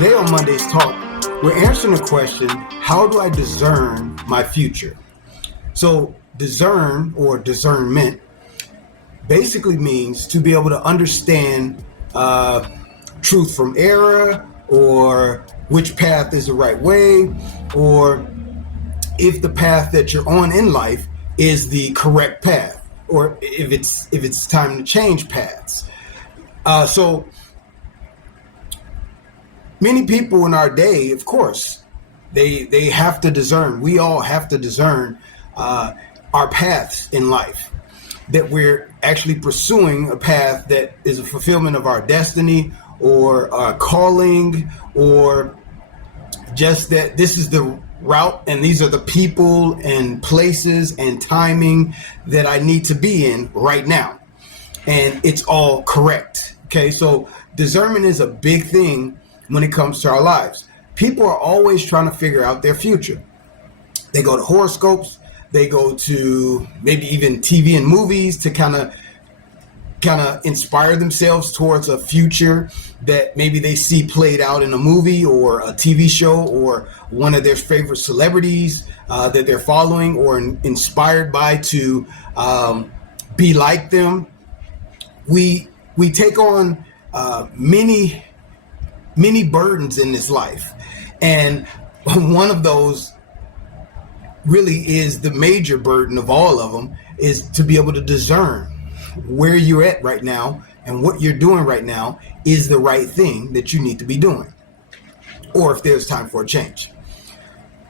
Today on Monday's Talk, we're answering the question, how do I discern my future? So discern or discernment basically means to be able to understand truth from error, or which path is the right way, or if the path that you're on in life is the correct path, or if it's time to change paths. So many people in our day, of course, they have to discern. We all have to discern our paths in life, that we're actually pursuing a path that is a fulfillment of our destiny or our calling, or just that this is the route and these are the people and places and timing that I need to be in right now. And it's all correct. Okay, so discernment is a big thing when it comes to our lives. People are always trying to figure out their future. They go to horoscopes, they go to maybe even TV and movies to kind of inspire themselves towards a future that maybe they see played out in a movie or a TV show, or one of their favorite celebrities that they're following or inspired by to be like them. We take on many burdens in this life, and one of those really is the major burden of all of them, is to be able to discern where you're at right now and what you're doing right now is the right thing that you need to be doing, or if there's time for a change.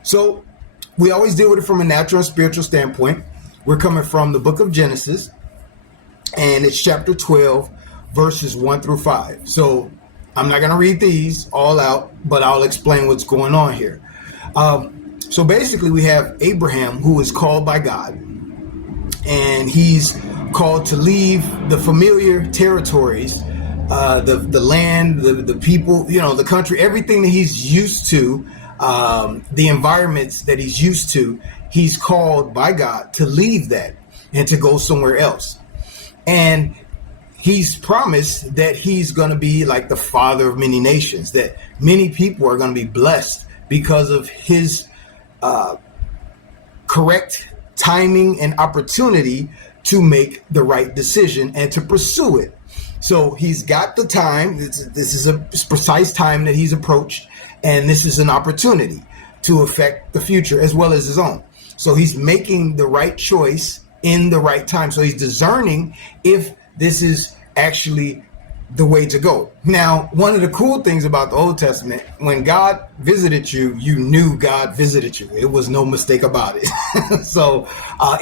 So we always deal with it from a natural and spiritual standpoint. We're coming from the book of Genesis, and it's chapter 12, verses 1 through 5. So I'm not going to read these all out, but I'll explain what's going on here. So basically we have Abraham, who is called by God, and he's called to leave the familiar territories, the land, the people, the country, everything that he's used to, the environments that he's used to. He's called by God to leave that and to go somewhere else. And he's promised that he's going to be like the father of many nations, that many people are going to be blessed because of his correct timing and opportunity to make the right decision and to pursue it. So he's got the time. This is a precise time that he's approached, and this is an opportunity to affect the future as well as his own. So he's making the right choice in the right time. So he's discerning if this is actually the way to go. Now, one of the cool things about the Old Testament, when God visited you, you knew God visited you. It was no mistake about it. So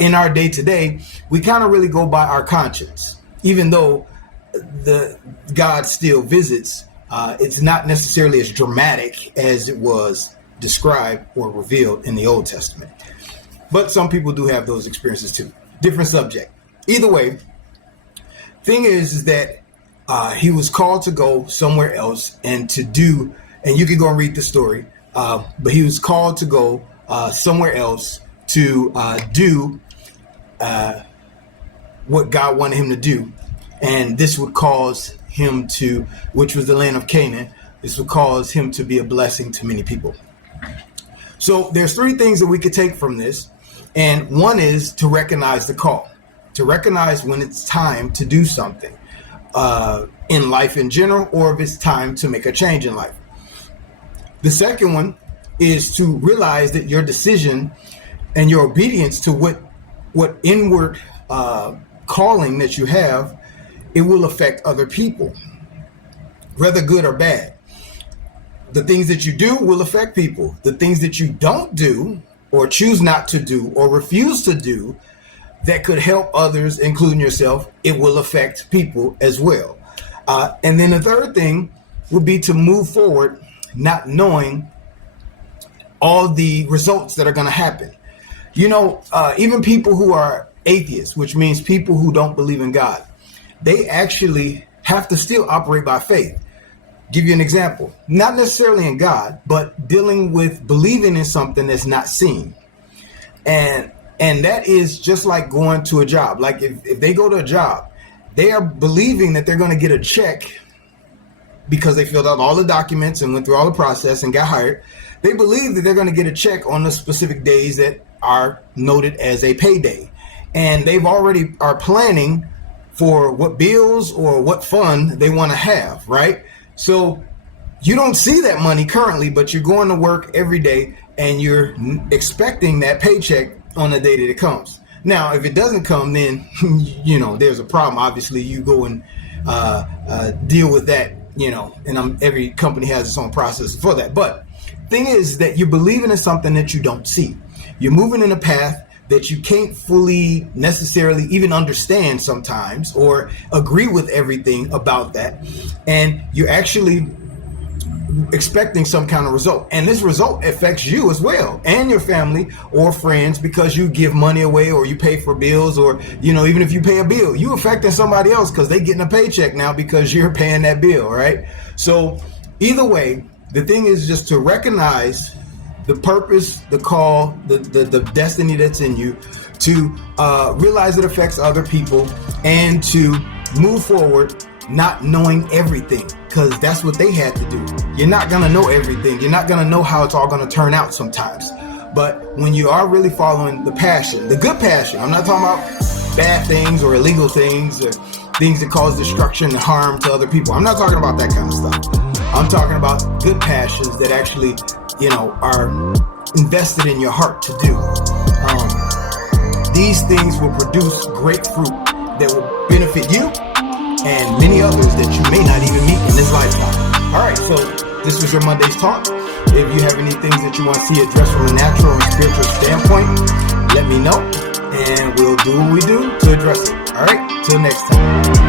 in our day to day, we kind of really go by our conscience, even though the God still visits. It's not necessarily as dramatic as it was described or revealed in the Old Testament. But some people do have those experiences too. Different subject. Either way, thing is that he was called to go somewhere else and to do, and you can go and read the story, but he was called to go somewhere else to do what God wanted him to do. And this would cause him to, which was the land of Canaan, this would cause him to be a blessing to many people. So there's three things that we could take from this. And one is to recognize the call, to recognize when it's time to do something in life in general, or if it's time to make a change in life. The second one is to realize that your decision and your obedience to what inward calling that you have, it will affect other people, whether good or bad. The things that you do will affect people. The things that you don't do or choose not to do or refuse to do that could help others, including yourself, it will affect people as well. And then the third thing would be to move forward, not knowing all the results that are going to happen. Even people who are atheists, which means people who don't believe in God, they actually have to still operate by faith. Give you an example, not necessarily in God, but dealing with believing in something that's not seen. And that is just like going to a job. Like if they go to a job, they are believing that they're going to get a check because they filled out all the documents and went through all the process and got hired. They believe that they're going to get a check on the specific days that are noted as a payday. And they've already are planning for what bills or what fund they want to have, right? So you don't see that money currently, but you're going to work every day and you're expecting that paycheck on the day that it comes. Now, if it doesn't come, then, there's a problem. Obviously, you go and deal with that, and every company has its own process for that. But thing is that you're believing in something that you don't see. You're moving in a path that you can't fully necessarily even understand sometimes or agree with everything about that. And you're actually expecting some kind of result, and this result affects you as well and your family or friends, because you give money away or you pay for bills, or even if you pay a bill, you affecting somebody else because they getting a paycheck now because you're paying that bill, right? So either way, the thing is just to recognize the purpose, the call, the destiny that's in you, to realize it affects other people, and to move forward not knowing everything, because that's what they had to do. You're not going to know everything. You're not going to know how it's all going to turn out sometimes. But when you are really following the passion, the good passion, I'm not talking about bad things or illegal things or things that cause destruction and harm to other people. I'm not talking about that kind of stuff. I'm talking about good passions that actually, are invested in your heart to do. These things will produce great fruit that will benefit you and many others that you may not even meet in this lifetime. All right, so this was your Monday's Talk. If you have any things that you want to see addressed from a natural and spiritual standpoint, let me know, and we'll do what we do to address it. All right, till next time.